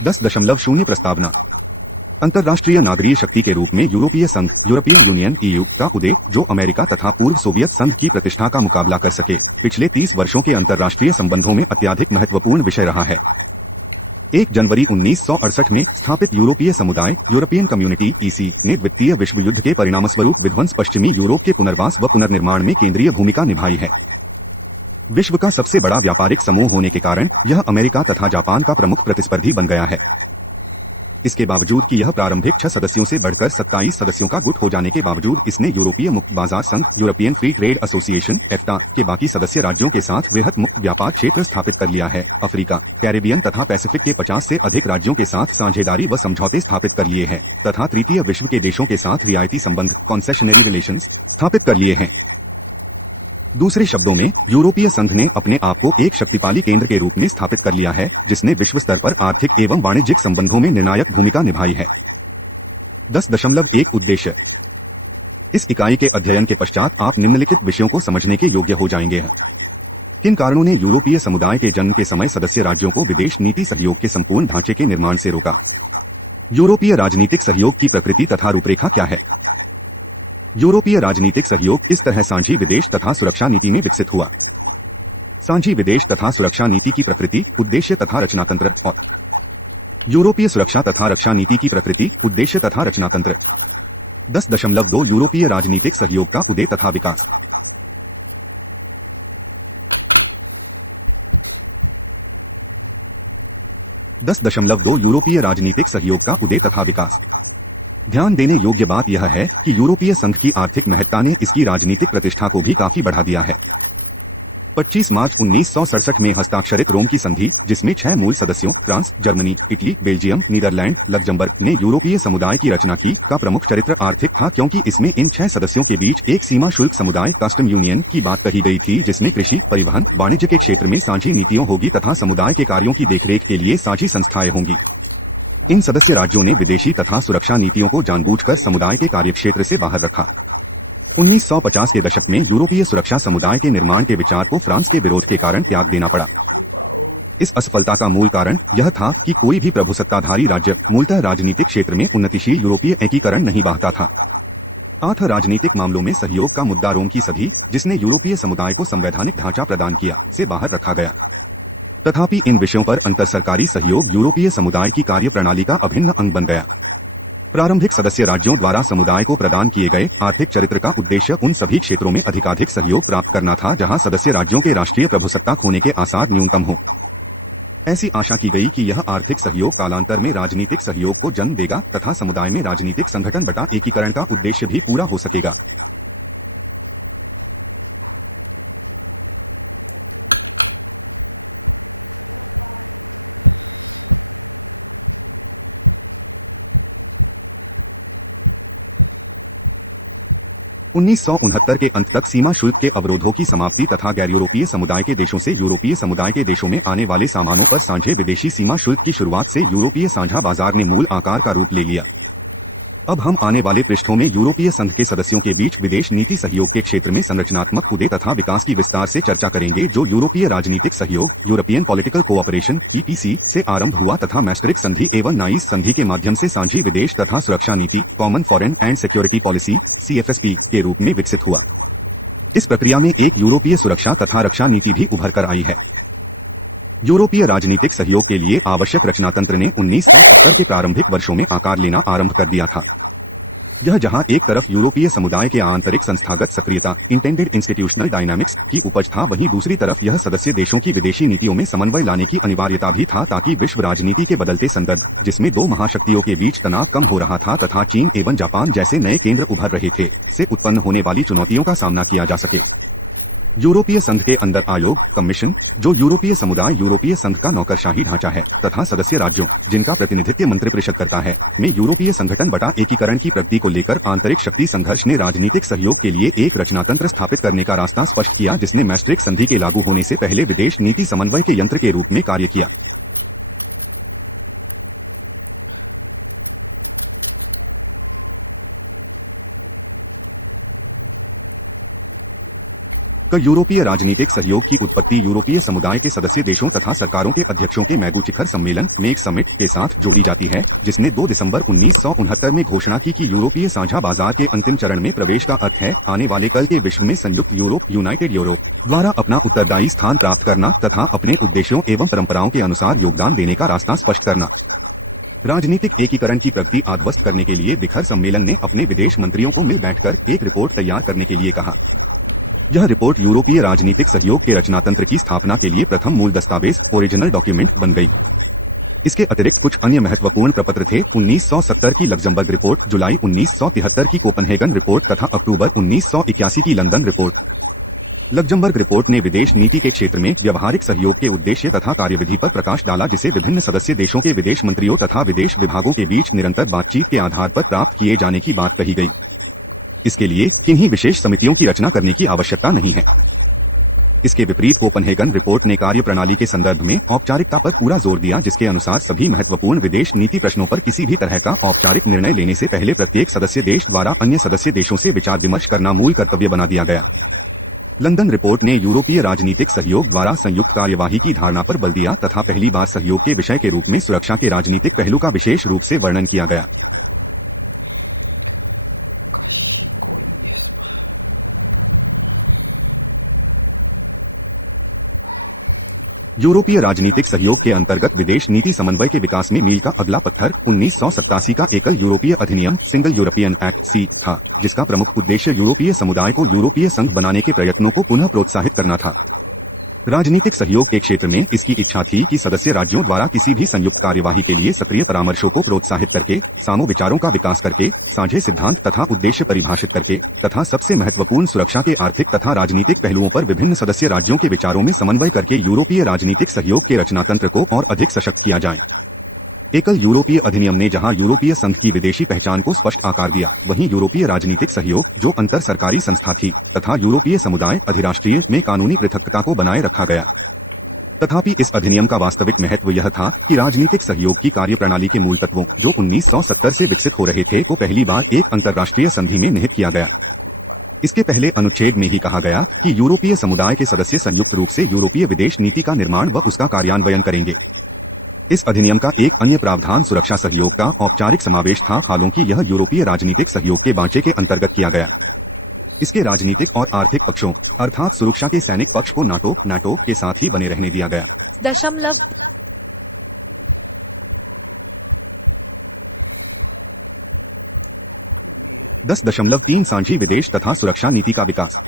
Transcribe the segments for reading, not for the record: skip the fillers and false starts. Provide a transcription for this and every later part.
10.0 प्रस्तावना। अंतर्राष्ट्रीय नागरिक शक्ति के रूप में यूरोपीय संघ यूरोपियन यूनियन ईयू का उदय, जो अमेरिका तथा पूर्व सोवियत संघ की प्रतिष्ठा का मुकाबला कर सके, पिछले 30 वर्षों के अंतर्राष्ट्रीय संबंधों में अत्यधिक महत्वपूर्ण विषय रहा है। 1 जनवरी 1968 में स्थापित यूरोपीय समुदाय यूरोपियन कम्युनिटी ईसी ने द्वितीय विश्व युद्ध के परिणामस्वरूप विध्वंस पश्चिमी यूरोप के पुनर्वास व पुनर्निर्माण में केंद्रीय भूमिका निभाई है। विश्व का सबसे बड़ा व्यापारिक समूह होने के कारण यह अमेरिका तथा जापान का प्रमुख प्रतिस्पर्धी बन गया है। इसके बावजूद कि यह प्रारंभिक 6 सदस्यों से बढ़कर 27 सदस्यों का गुट हो जाने के बावजूद इसने यूरोपीय मुक्त बाजार संघ यूरोपियन फ्री ट्रेड एसोसिएशन एफ्टा के बाकी सदस्य राज्यों के साथ वृहत मुक्त व्यापार क्षेत्र स्थापित कर लिया है। अफ्रीका, कैरेबियन तथा पैसिफिक के 50 से अधिक राज्यों के साथ साझेदारी व समझौते स्थापित कर लिए हैं तथा तृतीय विश्व के देशों के साथ रियायती संबंध कॉन्सेशनरी रिलेशंस स्थापित कर लिए हैं। दूसरे शब्दों में, यूरोपीय संघ ने अपने आप को एक शक्तिशाली केंद्र के रूप में स्थापित कर लिया है, जिसने विश्व स्तर पर आर्थिक एवं वाणिज्यिक संबंधों में निर्णायक भूमिका निभाई है। 10.1 उद्देश्य। इस इकाई के अध्ययन के पश्चात आप निम्नलिखित विषयों को समझने के योग्य हो जाएंगे। किन कारणों ने यूरोपीय समुदाय के जन्म के समय सदस्य राज्यों को विदेश नीति सहयोग के संपूर्ण ढांचे के निर्माण से रोका? यूरोपीय राजनीतिक सहयोग की प्रकृति तथा रूपरेखा क्या है? यूरोपीय राजनीतिक सहयोग किस तरह सांझी विदेश तथा सुरक्षा नीति में विकसित हुआ? सांझी विदेश तथा सुरक्षा नीति की प्रकृति, उद्देश्य तथा रचनातंत्र। और यूरोपीय सुरक्षा तथा रक्षा नीति की प्रकृति, उद्देश्य तथा रचनातंत्र। 10.2 यूरोपीय राजनीतिक सहयोग का उदय तथा विकास। यूरोपीय राजनीतिक सहयोग का उदय तथा विकास। ध्यान देने योग्य बात यह है कि यूरोपीय संघ की आर्थिक महत्ता ने इसकी राजनीतिक प्रतिष्ठा को भी काफी बढ़ा दिया है। 25 मार्च 1967 में हस्ताक्षरित रोम की संधि, जिसमें 6 मूल सदस्यों France, Germany, Italy, Belgium, Netherland, Luxembourg ने यूरोपीय समुदाय की रचना की, का प्रमुख चरित्र आर्थिक था, क्योंकि इसमें इन 6 सदस्यों के बीच एक सीमा शुल्क समुदाय कस्टम यूनियन की बात कही गई थी, जिसमें कृषि, परिवहन, वाणिज्य के क्षेत्र में साझी नीतियों होगी तथा समुदाय के कार्यों की देखरेख के लिए साझी संस्थाएं होंगी। इन सदस्य राज्यों ने विदेशी तथा सुरक्षा नीतियों को जानबूझकर समुदाय के कार्यक्षेत्र से बाहर रखा। 1950 के दशक में यूरोपीय सुरक्षा समुदाय के निर्माण के विचार को फ्रांस के विरोध के कारण त्याग देना पड़ा। इस असफलता का मूल कारण यह था कि कोई भी प्रभुसत्ताधारी राज्य मूलतः राजनीतिक क्षेत्र में उन्नतिशील यूरोपीय एकीकरण नहीं बांधता था। 8 राजनीतिक मामलों में सहयोग का मुद्दा रोम की संधि, जिसने यूरोपीय समुदाय को संवैधानिक ढांचा प्रदान किया, से बाहर रखा गया। तथापि इन विषयों पर अंतरसरकारी सहयोग यूरोपीय समुदाय की कार्यप्रणाली का अभिन्न अंग बन गया। प्रारंभिक सदस्य राज्यों द्वारा समुदाय को प्रदान किए गए आर्थिक चरित्र का उद्देश्य उन सभी क्षेत्रों में अधिकाधिक सहयोग प्राप्त करना था जहां सदस्य राज्यों के राष्ट्रीय प्रभुसत्ता होने के आसार न्यूनतम हो। ऐसी आशा की गई कि यह आर्थिक सहयोग कालांतर में राजनीतिक सहयोग को जन्म देगा तथा समुदाय में राजनीतिक संगठन बटा एकीकरण का उद्देश्य भी पूरा हो सकेगा। उन्नीस के अंत तक सीमा शुल्क के अवरोधों की समाप्ति तथा गैर यूरोपीय समुदाय के देशों से यूरोपीय समुदाय के देशों में आने वाले सामानों पर साझे विदेशी सीमा शुल्क की शुरुआत से यूरोपीय साझा बाजार ने मूल आकार का रूप ले लिया। अब हम आने वाले पृष्ठों में यूरोपीय संघ के सदस्यों के बीच विदेश नीति सहयोग के क्षेत्र में संरचनात्मक उदय तथा विकास की विस्तार से चर्चा करेंगे, जो यूरोपीय राजनीतिक सहयोग यूरोपियन पॉलिटिकल कोऑपरेशन ईपीसी से आरंभ हुआ तथा मैस्ट्रिक्ट संधि एवं नाइस संधि के माध्यम से सांझी विदेश तथा सुरक्षा नीति common foreign and security policy CFSP के रूप में विकसित हुआ। इस प्रक्रिया में एक यूरोपीय सुरक्षा तथा रक्षा नीति भी उभर कर आई है। यूरोपीय राजनीतिक सहयोग के लिए आवश्यक रचनातंत्र ने 1970 के प्रारंभिक वर्षों में आकार लेना आरंभ कर दिया था। यह जहां एक तरफ यूरोपीय समुदाय के आंतरिक संस्थागत सक्रियता इंटेंडेड इंस्टीट्यूशनल डायनामिक्स की उपज था, वहीं दूसरी तरफ यह सदस्य देशों की विदेशी नीतियों में समन्वय लाने की अनिवार्यता भी था, ताकि विश्व राजनीति के बदलते संदर्भ, जिसमें 2 महाशक्तियों के बीच तनाव कम हो रहा था तथा चीन एवं जापान जैसे नए केंद्र उभर रहे थे, से उत्पन्न होने वाली चुनौतियों का सामना किया जा सके। यूरोपीय संघ के अंदर आयोग कमीशन, जो यूरोपीय समुदाय यूरोपीय संघ का नौकरशाही ढांचा है, तथा सदस्य राज्यों, जिनका प्रतिनिधित्व मंत्रिपरिषद करता है, में यूरोपीय संगठन बटा एकीकरण की प्रगति को लेकर आंतरिक शक्ति संघर्ष ने राजनीतिक सहयोग के लिए एक रचनातंत्र स्थापित करने का रास्ता स्पष्ट किया, जिसने मैस्ट्रिक्ट संधि के लागू होने से पहले विदेश नीति समन्वय के यंत्र के रूप में कार्य किया। का यूरोपीय राजनीतिक सहयोग की उत्पत्ति यूरोपीय समुदाय के सदस्य देशों तथा सरकारों के अध्यक्षों के मैगू शिखर सम्मेलन मेक समिट के साथ जोड़ी जाती है, जिसने 2 दिसंबर 1969 में घोषणा की कि यूरोपीय साझा बाजार के अंतिम चरण में प्रवेश का अर्थ है आने वाले कल के विश्व में संयुक्त यूनाइटेड यूरोप द्वारा अपना उत्तरदायी स्थान प्राप्त करना तथा अपने उद्देश्यों एवं परंपराओं के अनुसार योगदान देने का रास्ता स्पष्ट करना। राजनीतिक एकीकरण की प्रगति आध्वस्त करने के लिए शिखर सम्मेलन ने अपने विदेश मंत्रियों को मिल बैठकर एक रिपोर्ट तैयार करने के लिए कहा। यह रिपोर्ट यूरोपीय राजनीतिक सहयोग के रचनातंत्र की स्थापना के लिए प्रथम मूल दस्तावेज ओरिजिनल डॉक्यूमेंट बन गई। इसके अतिरिक्त कुछ अन्य महत्वपूर्ण प्रपत्र थे। 1970 की लक्जमबर्ग रिपोर्ट, जुलाई 1973 की कोपनहेगन रिपोर्ट तथा अक्टूबर 1981 की लंदन रिपोर्ट। लक्जमबर्ग रिपोर्ट ने विदेश नीति के क्षेत्र में व्यवहारिक सहयोग के उद्देश्य तथा कार्यविधि पर प्रकाश डाला, जिसे विभिन्न सदस्य देशों के विदेश मंत्रियों तथा विदेश विभागों के बीच निरंतर बातचीत के आधार पर प्राप्त किए जाने की बात कही गई। इसके लिए किन्हीं विशेष समितियों की रचना करने की आवश्यकता नहीं है। इसके विपरीत कोपनहेगन रिपोर्ट ने कार्यप्रणाली के संदर्भ में औपचारिकता पर पूरा जोर दिया, जिसके अनुसार सभी महत्वपूर्ण विदेश नीति प्रश्नों पर किसी भी तरह का औपचारिक निर्णय लेने से पहले प्रत्येक सदस्य देश द्वारा अन्य सदस्य देशों से विचार विमर्श करना मूल कर्तव्य बना दिया गया। लंदन रिपोर्ट ने यूरोपीय राजनीतिक सहयोग द्वारा संयुक्त कार्यवाही की धारणा पर बल दिया तथा पहली बार सहयोग के विषय के रूप में सुरक्षा के राजनीतिक पहलू का विशेष रूप से वर्णन किया गया। यूरोपीय राजनीतिक सहयोग के अंतर्गत विदेश नीति समन्वय के विकास में मील का अगला पत्थर 1987 का एकल यूरोपीय अधिनियम सिंगल यूरोपियन एक्ट सी था, जिसका प्रमुख उद्देश्य यूरोपीय समुदाय को यूरोपीय संघ बनाने के प्रयत्नों को पुनः प्रोत्साहित करना था। राजनीतिक सहयोग के क्षेत्र में इसकी इच्छा थी कि सदस्य राज्यों द्वारा किसी भी संयुक्त कार्यवाही के लिए सक्रिय परामर्शों को प्रोत्साहित करके, सामो विचारों का विकास करके, साझे सिद्धांत तथा उद्देश्य परिभाषित करके तथा सबसे महत्वपूर्ण सुरक्षा के आर्थिक तथा राजनीतिक पहलुओं पर विभिन्न सदस्य राज्यों के विचारों में समन्वय करके यूरोपीय राजनीतिक सहयोग के रचनातंत्र को और अधिक सशक्त किया जाए। एकल यूरोपीय अधिनियम ने जहां यूरोपीय संघ की विदेशी पहचान को स्पष्ट आकार दिया, वहीं यूरोपीय राजनीतिक सहयोग, जो अंतर सरकारी संस्था थी, तथा यूरोपीय समुदाय अधिराष्ट्रीय में कानूनी पृथकता को बनाए रखा गया। तथापि इस अधिनियम का वास्तविक महत्व यह था कि राजनीतिक सहयोग की कार्यप्रणाली के मूल तत्वों, जो 1970 से विकसित हो रहे थे, को पहली बार एक अंतर्राष्ट्रीय संधि में निहित किया गया। इसके पहले अनुच्छेद में ही कहा गया कि यूरोपीय समुदाय के सदस्य संयुक्त रूप से यूरोपीय विदेश नीति का निर्माण व उसका कार्यान्वयन करेंगे। इस अधिनियम का एक अन्य प्रावधान सुरक्षा सहयोग का औपचारिक समावेश था, हालांकि यह यूरोपीय राजनीतिक सहयोग के बांचे के अंतर्गत किया गया। इसके राजनीतिक और आर्थिक पक्षों अर्थात सुरक्षा के सैनिक पक्ष को नाटो के साथ ही बने रहने दिया गया। 10.3 साझी विदेश तथा सुरक्षा नीति का विकास।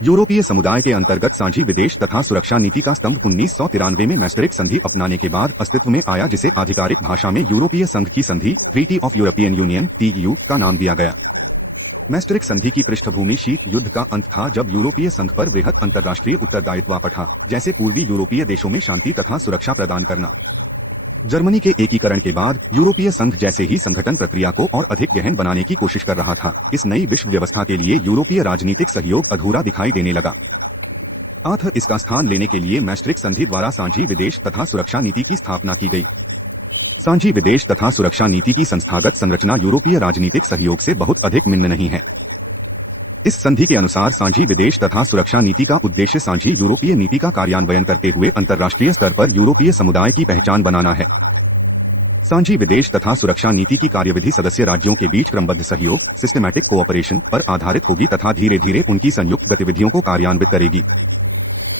यूरोपीय समुदाय के अंतर्गत साझी विदेश तथा सुरक्षा नीति का स्तंभ 1993 में मैस्ट्रिक्ट संधि अपनाने के बाद अस्तित्व में आया, जिसे आधिकारिक भाषा में यूरोपीय संघ की संधि treaty of European union (TEU) का नाम दिया गया। मैस्ट्रिक्ट संधि की पृष्ठभूमि शीत युद्ध का अंत था, जब यूरोपीय संघ पर वृहत अंतर्राष्ट्रीय उत्तरदायित्व पड़ा, जैसे पूर्वी यूरोपीय देशों में शांति तथा सुरक्षा प्रदान करना। जर्मनी के एकीकरण के बाद यूरोपीय संघ जैसे ही संगठन प्रक्रिया को और अधिक गहन बनाने की कोशिश कर रहा था। इस नई विश्व व्यवस्था के लिए यूरोपीय राजनीतिक सहयोग अधूरा दिखाई देने लगा। अतः इसका स्थान लेने के लिए मैस्ट्रिक्ट संधि द्वारा साझी विदेश तथा सुरक्षा नीति की स्थापना की गई। साझी विदेश तथा सुरक्षा नीति की संस्थागत संरचना यूरोपीय राजनीतिक सहयोग से बहुत अधिक भिन्न नहीं है। इस संधि के अनुसार साझी विदेश तथा सुरक्षा नीति का उद्देश्य साझी यूरोपीय नीति का कार्यान्वयन करते हुए अंतर्राष्ट्रीय स्तर पर यूरोपीय समुदाय की पहचान बनाना है। साझी विदेश तथा सुरक्षा नीति की कार्यविधि सदस्य राज्यों के बीच क्रमबद्ध सहयोग सिस्टमैटिक कोऑपरेशन पर आधारित होगी तथा धीरे धीरे उनकी संयुक्त गतिविधियों को कार्यान्वित करेगी।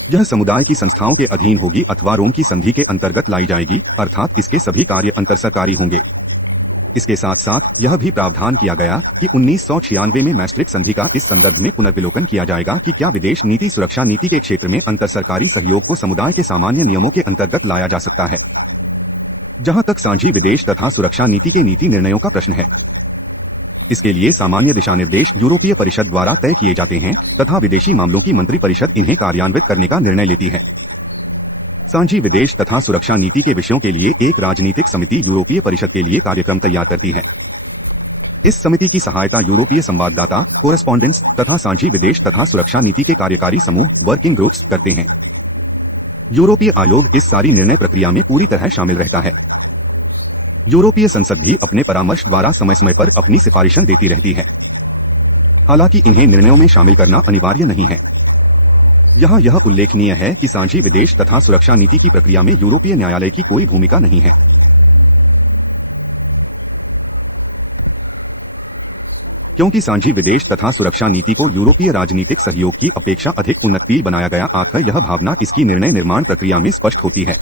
यह समुदाय की संस्थाओं के अधीन होगी अथवा रोम की संधि के अंतर्गत लाई जाएगी, अर्थात इसके सभी कार्य अंतरसरकारी होंगे। इसके साथ साथ यह भी प्रावधान किया गया कि 1996 में मैस्ट्रिक्ट संधि का इस संदर्भ में पुनर्विलोकन किया जाएगा कि क्या विदेश नीति सुरक्षा नीति के क्षेत्र में अंतरसरकारी सहयोग को समुदाय के सामान्य नियमों के अंतर्गत लाया जा सकता है। जहां तक साझी विदेश तथा सुरक्षा नीति के नीति निर्णयों का प्रश्न है, इसके लिए सामान्य दिशानिर्देश यूरोपीय परिषद द्वारा तय किए जाते हैं तथा विदेशी मामलों की मंत्री परिषद इन्हें कार्यान्वित करने का निर्णय लेती है। साझी विदेश तथा सुरक्षा नीति के विषयों के लिए एक राजनीतिक समिति यूरोपीय परिषद के लिए कार्यक्रम तैयार करती है। इस समिति की सहायता यूरोपीय संवाददाता, कोरेस्पोंडेंट्स तथा साझी विदेश तथा सुरक्षा नीति के कार्यकारी समूह वर्किंग ग्रुप्स करते हैं। यूरोपीय आयोग इस सारी निर्णय प्रक्रिया में पूरी तरह शामिल रहता है। यूरोपीय संसद भी अपने परामर्श द्वारा समय समय पर अपनी सिफारिशें देती रहती है। हालांकि इन्हें निर्णयों में शामिल करना अनिवार्य नहीं है। यहाँ यह उल्लेखनीय है कि सांझी विदेश तथा सुरक्षा नीति की प्रक्रिया में यूरोपीय न्यायालय की कोई भूमिका नहीं है, क्योंकि सांझी विदेश तथा सुरक्षा नीति को यूरोपीय राजनीतिक सहयोग की अपेक्षा अधिक उन्नत बनाया गया। आखिर यह भावना इसकी निर्णय निर्माण प्रक्रिया में स्पष्ट होती है।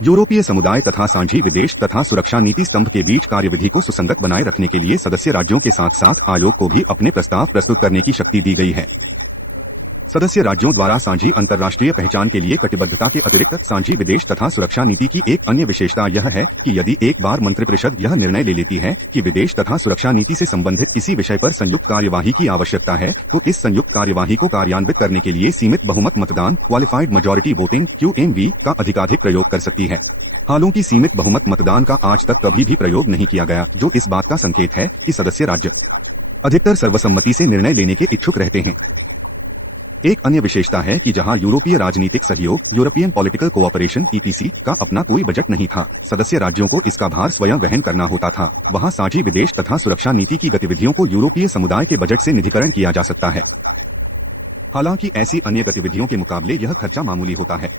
यूरोपीय समुदाय तथा सांझी विदेश तथा सुरक्षा नीति स्तंभ के बीच कार्यविधि को सुसंगत बनाए रखने के लिए सदस्य राज्यों के साथ साथ आयोग को भी अपने प्रस्ताव प्रस्तुत करने की शक्ति दी गई है। सदस्य राज्यों द्वारा सांझी अंतर्राष्ट्रीय पहचान के लिए कटिबद्धता के अतिरिक्त सांझी विदेश तथा सुरक्षा नीति की एक अन्य विशेषता यह है कि यदि एक बार मंत्रिपरिषद यह निर्णय ले लेती है कि विदेश तथा सुरक्षा नीति से संबंधित किसी विषय पर संयुक्त कार्यवाही की आवश्यकता है, तो इस संयुक्त कार्यवाही को कार्यान्वित करने के लिए सीमित बहुमत मतदान क्वालिफाइड मेजॉरिटी वोटिंग QMV का अधिकाधिक प्रयोग कर सकती है। हालांकि सीमित बहुमत मतदान का आज तक कभी भी प्रयोग नहीं किया गया, जो इस बात का संकेत है कि सदस्य राज्य अधिकतर सर्वसम्मति से निर्णय लेने के इच्छुक रहते हैं। एक अन्य विशेषता है कि जहां यूरोपीय राजनीतिक सहयोग यूरोपियन पॉलिटिकल कोऑपरेशन EPC का अपना कोई बजट नहीं था, सदस्य राज्यों को इसका भार स्वयं वहन करना होता था, वहां सांझी विदेश तथा सुरक्षा नीति की गतिविधियों को यूरोपीय समुदाय के बजट से निधिकरण किया जा सकता है। हालांकि ऐसी अन्य गतिविधियों के मुकाबले यह खर्चा मामूली होता है।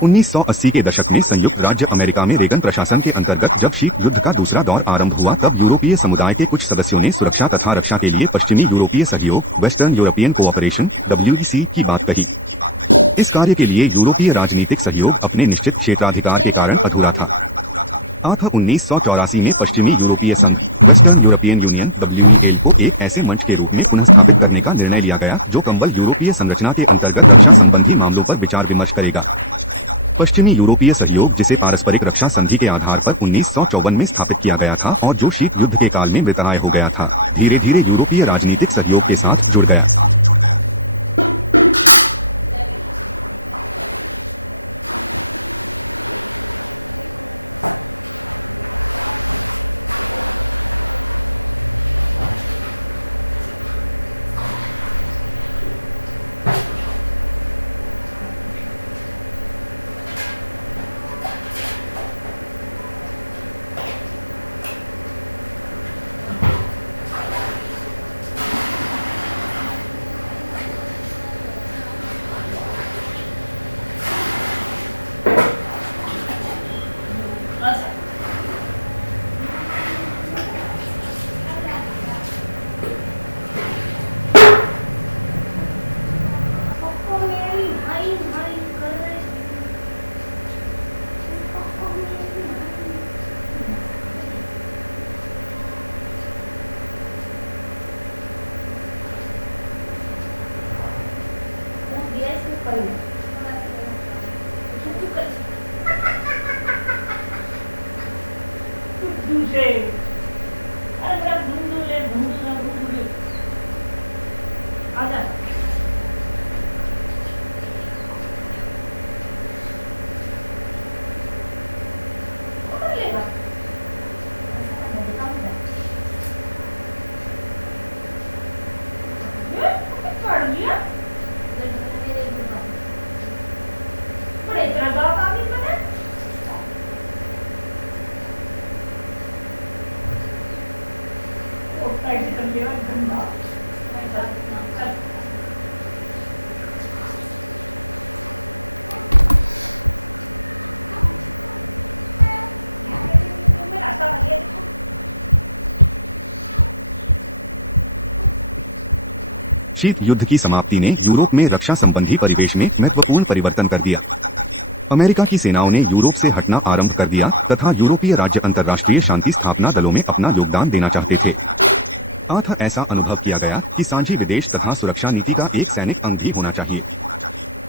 1980 के दशक में संयुक्त राज्य अमेरिका में रेगन प्रशासन के अंतर्गत जब शीत युद्ध का दूसरा दौर आरंभ हुआ, तब यूरोपीय समुदाय के कुछ सदस्यों ने सुरक्षा तथा रक्षा के लिए पश्चिमी यूरोपीय सहयोग वेस्टर्न यूरोपियन कोऑपरेशन WEC की बात कही। इस कार्य के लिए यूरोपीय राजनीतिक सहयोग अपने निश्चित क्षेत्राधिकार के कारण अधूरा था। 1984 में पश्चिमी यूरोपीय संघ वेस्टर्न यूरोपियन यूनियन WEL को एक ऐसे मंच के रूप में पुनः स्थापित करने का निर्णय लिया गया जो कंबल यूरोपीय संरचना के अंतर्गत रक्षा संबंधी मामलों पर विचार विमर्श करेगा। पश्चिमी यूरोपीय सहयोग, जिसे पारस्परिक रक्षा संधि के आधार पर 1954 में स्थापित किया गया था और जो शीत युद्ध के काल में मृतप्राय हो गया था, धीरे धीरे यूरोपीय राजनीतिक सहयोग के साथ जुड़ गया। शीत युद्ध की समाप्ति ने यूरोप में रक्षा संबंधी परिवेश में महत्वपूर्ण परिवर्तन कर दिया। अमेरिका की सेनाओं ने यूरोप से हटना आरंभ कर दिया तथा यूरोपीय राज्य अंतर्राष्ट्रीय शांति स्थापना दलों में अपना योगदान देना चाहते थे। ऐसा अनुभव किया गया कि सांझी विदेश तथा सुरक्षा नीति का एक सैनिक अंग भी होना चाहिए।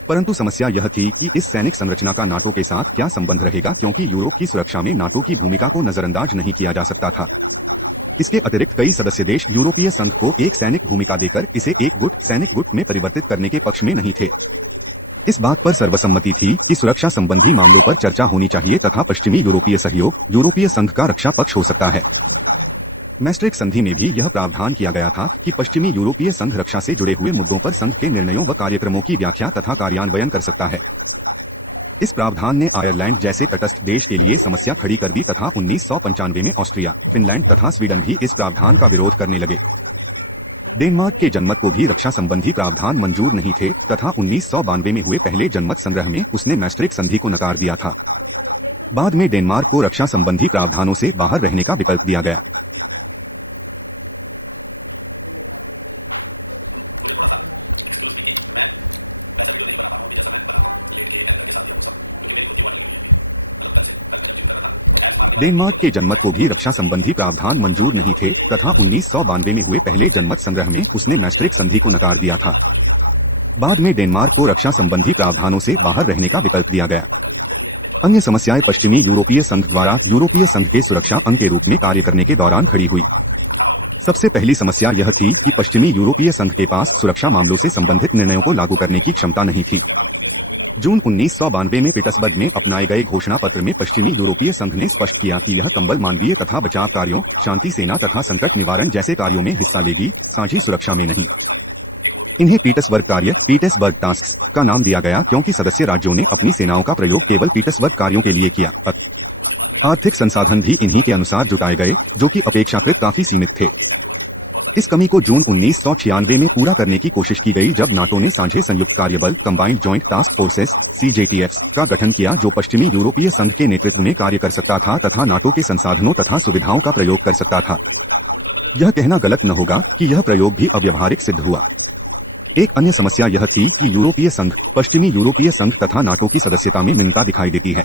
परंतु समस्या यह थी कि इस सैनिक संरचना का नाटो के साथ क्या संबंध रहेगा, क्योंकि यूरोप की सुरक्षा में नाटो की भूमिका को नजरअंदाज नहीं किया जा सकता था। इसके अतिरिक्त कई सदस्य देश यूरोपीय संघ को एक सैनिक भूमिका देकर इसे एक गुट सैनिक गुट में परिवर्तित करने के पक्ष में नहीं थे। इस बात पर सर्वसम्मति थी कि सुरक्षा संबंधी मामलों पर चर्चा होनी चाहिए तथा पश्चिमी यूरोपीय सहयोग यूरोपीय संघ का रक्षा पक्ष हो सकता है। मैस्ट्रिक्ट संधि में भी यह प्रावधान किया गया था कि पश्चिमी यूरोपीय संघ रक्षा से जुड़े हुए मुद्दों पर संघ के निर्णयों व कार्यक्रमों की व्याख्या तथा कार्यान्वयन कर सकता है। इस प्रावधान ने आयरलैंड जैसे तटस्थ देश के लिए समस्या खड़ी कर दी तथा 1995 में ऑस्ट्रिया, फिनलैंड तथा स्वीडन भी इस प्रावधान का विरोध करने लगे। डेनमार्क के जनमत को भी रक्षा संबंधी प्रावधान मंजूर नहीं थे तथा 1992 में हुए पहले जनमत संग्रह में उसने मैस्ट्रिक्ट संधि को नकार दिया था। बाद में डेनमार्क को रक्षा संबंधी प्रावधानों से बाहर रहने का विकल्प दिया गया। डेनमार्क के जनमत को भी रक्षा संबंधी प्रावधान मंजूर नहीं थे तथा 1992 में हुए पहले जनमत संग्रह में उसने मैस्ट्रिक्ट संधि को नकार दिया था। बाद में डेनमार्क को रक्षा संबंधी प्रावधानों से बाहर रहने का विकल्प दिया गया। अन्य समस्याएं पश्चिमी यूरोपीय संघ द्वारा यूरोपीय संघ के सुरक्षा अंग के रूप में कार्य करने के दौरान खड़ी हुई। सबसे पहली समस्या यह थी कि पश्चिमी यूरोपीय संघ के पास सुरक्षा मामलों से संबंधित निर्णयों को लागू करने की क्षमता नहीं थी। जून 1992 में पीटर्सबर्ग में अपनाए गए घोषणा पत्र में पश्चिमी यूरोपीय संघ ने स्पष्ट किया कि यह कंबल मानवीय तथा बचाव कार्यों, शांति सेना तथा संकट निवारण जैसे कार्यों में हिस्सा लेगी, साझी सुरक्षा में नहीं। इन्हें पीटर्सबर्ग कार्य, पीटर्सबर्ग टास्क्स का नाम दिया गया क्योंकि सदस्य राज्यों ने अपनी सेनाओं का प्रयोग केवल पीटर्सबर्ग कार्यों के लिए किया। आर्थिक संसाधन भी इन्हीं के अनुसार जुटाए गए, जो कि अपेक्षाकृत काफी सीमित थे। इस कमी को जून 1996 में पूरा करने की कोशिश की गई जब नाटो ने साझे संयुक्त कार्यबल combined joint task forces (CJTFs) का गठन किया, जो पश्चिमी यूरोपीय संघ के नेतृत्व में कार्य कर सकता था तथा नाटो के संसाधनों तथा सुविधाओं का प्रयोग कर सकता था। यह कहना गलत न होगा कि यह प्रयोग भी अव्यावहारिक सिद्ध हुआ। एक अन्य समस्या यह थी कि यूरोपीय संघ, पश्चिमी यूरोपीय संघ तथा नाटो की सदस्यता में भिन्नता दिखाई देती है।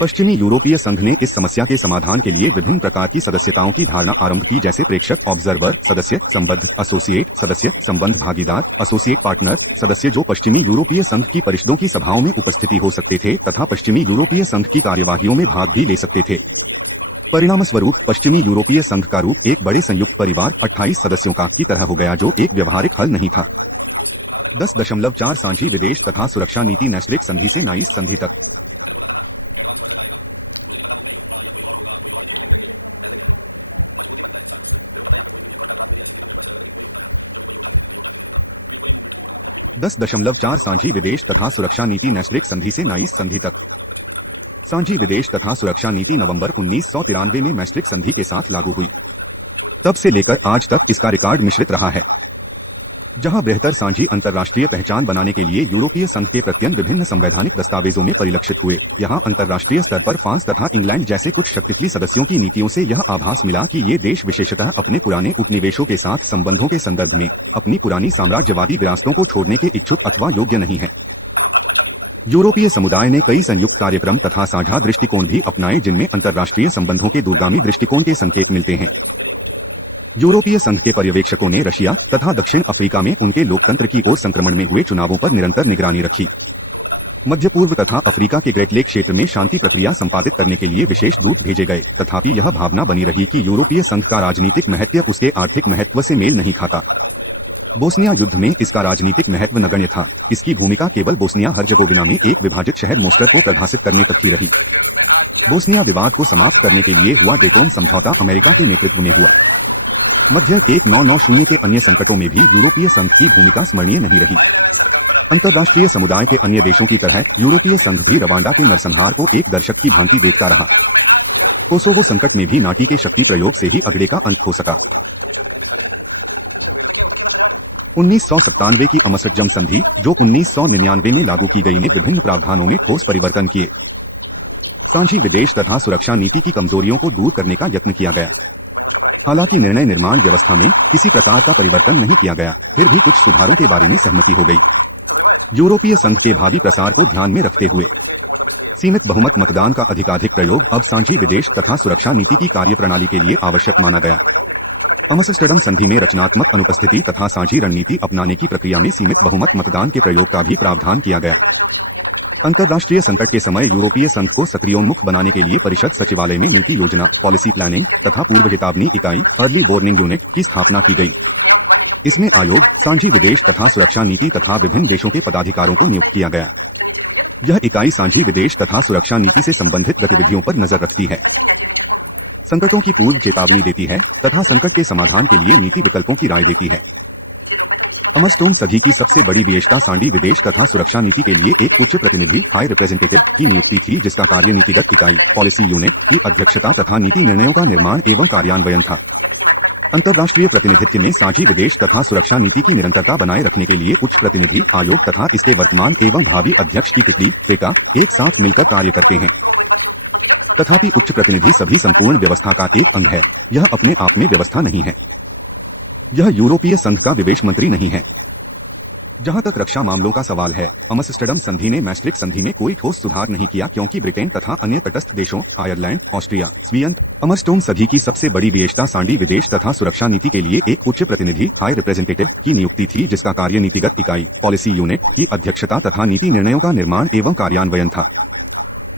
पश्चिमी यूरोपीय संघ ने इस समस्या के समाधान के लिए विभिन्न प्रकार की सदस्यताओं की धारणा आरंभ की, जैसे प्रेक्षक, ऑब्जर्वर सदस्य, संबद्ध एसोसिएट सदस्य, संबंध भागीदार एसोसिएट पार्टनर सदस्य, जो पश्चिमी यूरोपीय संघ की परिषदों की सभाओं में उपस्थिति हो सकते थे तथा पश्चिमी यूरोपीय संघ की कार्यवाहियों में भाग भी ले सकते थे। परिणामस्वरूप पश्चिमी यूरोपीय संघ का रूप एक बड़े संयुक्त परिवार 28 सदस्यों का की तरह हो गया, जो एक व्यवहारिक हल नहीं था। 10.4 साझी विदेश तथा सुरक्षा नीति मैस्ट्रिक्ट संधि से नाइस संधि तक। दस दशमलव चार साझी विदेश तथा सुरक्षा नीति मैस्ट्रिक्ट संधि से नाइस संधि तक। साझी विदेश तथा सुरक्षा नीति नवंबर 1993 में मैस्ट्रिक्ट संधि के साथ लागू हुई। तब से लेकर आज तक इसका रिकॉर्ड मिश्रित रहा है। जहां बेहतर साझी अंतर्राष्ट्रीय पहचान बनाने के लिए यूरोपीय संघ के प्रत्ययन विभिन्न संवैधानिक दस्तावेजों में परिलक्षित हुए, यहां अंतर्राष्ट्रीय स्तर पर फ्रांस तथा इंग्लैंड जैसे कुछ शक्तिशाली सदस्यों की नीतियों से यह आभास मिला कि ये देश विशेषतः अपने पुराने उपनिवेशों के साथ संबंधों के संदर्भ में अपनी पुरानी साम्राज्यवादी विरासतों को छोड़ने के इच्छुक अथवा योग्य नहीं है। यूरोपीय समुदाय ने कई संयुक्त कार्यक्रम तथा साझा दृष्टिकोण भी अपनाए, जिनमें अंतर्राष्ट्रीय संबंधों के दूरगामी दृष्टिकोण के संकेत मिलते हैं। यूरोपीय संघ के पर्यवेक्षकों ने रशिया तथा दक्षिण अफ्रीका में उनके लोकतंत्र की ओर संक्रमण में हुए चुनावों पर निरंतर निगरानी रखी। मध्य पूर्व तथा अफ्रीका के ग्रेट लेक क्षेत्र में शांति प्रक्रिया संपादित करने के लिए विशेष दूत भेजे गए, तथापि यह भावना बनी रही कि यूरोपीय संघ का राजनीतिक महत्व उसके आर्थिक महत्व से मेल नहीं खाता। बोस्निया युद्ध में इसका राजनीतिक महत्व नगण्य था। इसकी भूमिका केवल बोस्निया हर्जगोविना में एक विभाजित शहर मोस्टर को प्रभाषित करने तक ही रही। बोस्निया विवाद को समाप्त करने के लिए हुआ डेटोन समझौता अमेरिका के नेतृत्व में हुआ। मध्य 1990 के अन्य संकटों में भी यूरोपीय संघ की भूमिका स्मरणीय नहीं रही। अंतर्राष्ट्रीय समुदाय के अन्य देशों की तरह यूरोपीय संघ भी रवांडा के नरसंहार को एक दर्शक की भांति देखता रहा। कोसोवो संकट में भी नाटी के शक्ति प्रयोग से ही अगड़े का अंत हो सका। 1997 की अमस्टरडम संधि, जो 1999 में लागू की गई, ने विभिन्न प्रावधानों में ठोस परिवर्तन किए। साझी विदेश तथा सुरक्षा नीति की कमजोरियों को दूर करने का यत्न किया गया। हालांकि निर्णय निर्माण व्यवस्था में किसी प्रकार का परिवर्तन नहीं किया गया, फिर भी कुछ सुधारों के बारे में सहमति हो गई। यूरोपीय संघ के भावी प्रसार को ध्यान में रखते हुए सीमित बहुमत मतदान का अधिकाधिक प्रयोग अब साझी विदेश तथा सुरक्षा नीति की कार्यप्रणाली के लिए आवश्यक माना गया। अमस्टरडम संधि में रचनात्मक अनुपस्थिति तथा साझी रणनीति अपनाने की प्रक्रिया में सीमित बहुमत मतदान के प्रयोग का भी प्रावधान किया गया। अंतर्राष्ट्रीय संकट के समय यूरोपीय संघ को सक्रियोन्मुख बनाने के लिए परिषद सचिवालय में नीति योजना, पॉलिसी प्लानिंग तथा पूर्व चेतावनी इकाई अर्ली वार्निंग यूनिट की स्थापना की गई। इसमें आयोग, साझी विदेश तथा सुरक्षा नीति तथा विभिन्न देशों के पदाधिकारों को नियुक्त किया गया। यह इकाई साझी विदेश तथा सुरक्षा नीति से संबंधित गतिविधियों पर नजर रखती है, संकटों की पूर्व चेतावनी देती है तथा संकट के समाधान के लिए नीति विकल्पों की राय देती है। अमरस्टोन सदी की सबसे बड़ी विशेषता सांडी विदेश तथा सुरक्षा नीति के लिए एक उच्च प्रतिनिधि हाई रिप्रेजेंटेटिव की नियुक्ति थी, जिसका कार्य नीतिगत इकाई पॉलिसी यूनिट की अध्यक्षता तथा नीति निर्णयों का निर्माण एवं कार्यान्वयन था। अंतर्राष्ट्रीय प्रतिनिधित्व में साझी विदेश तथा सुरक्षा नीति की निरंतरता बनाए रखने के लिए उच्च प्रतिनिधि आयोग तथा इसके वर्तमान एवं भावी अध्यक्ष की तिकड़ी त्रिका एक साथ मिलकर कार्य करते हैं। तथापि उच्च प्रतिनिधि सभी संपूर्ण व्यवस्था का एक अंग है। यह अपने आप में व्यवस्था नहीं है। यह यूरोपीय संघ का विदेश मंत्री नहीं है। जहां तक रक्षा मामलों का सवाल है, अमस्टरडम संधि ने मैस्ट्रिक्ट संधि में कोई ठोस सुधार नहीं किया, क्योंकि ब्रिटेन तथा अन्य तटस्थ देशों आयरलैंड, ऑस्ट्रिया, स्वीडन अमरस्टोन संधि की सबसे बड़ी विशेषता सांडी विदेश तथा सुरक्षा नीति के लिए एक उच्च प्रतिनिधि हाई रिप्रेजेंटेटिव की नियुक्ति थी, जिसका कार्य नीतिगत इकाई पॉलिसी यूनिट की अध्यक्षता तथा नीति निर्णयों का निर्माण एवं कार्यान्वयन था।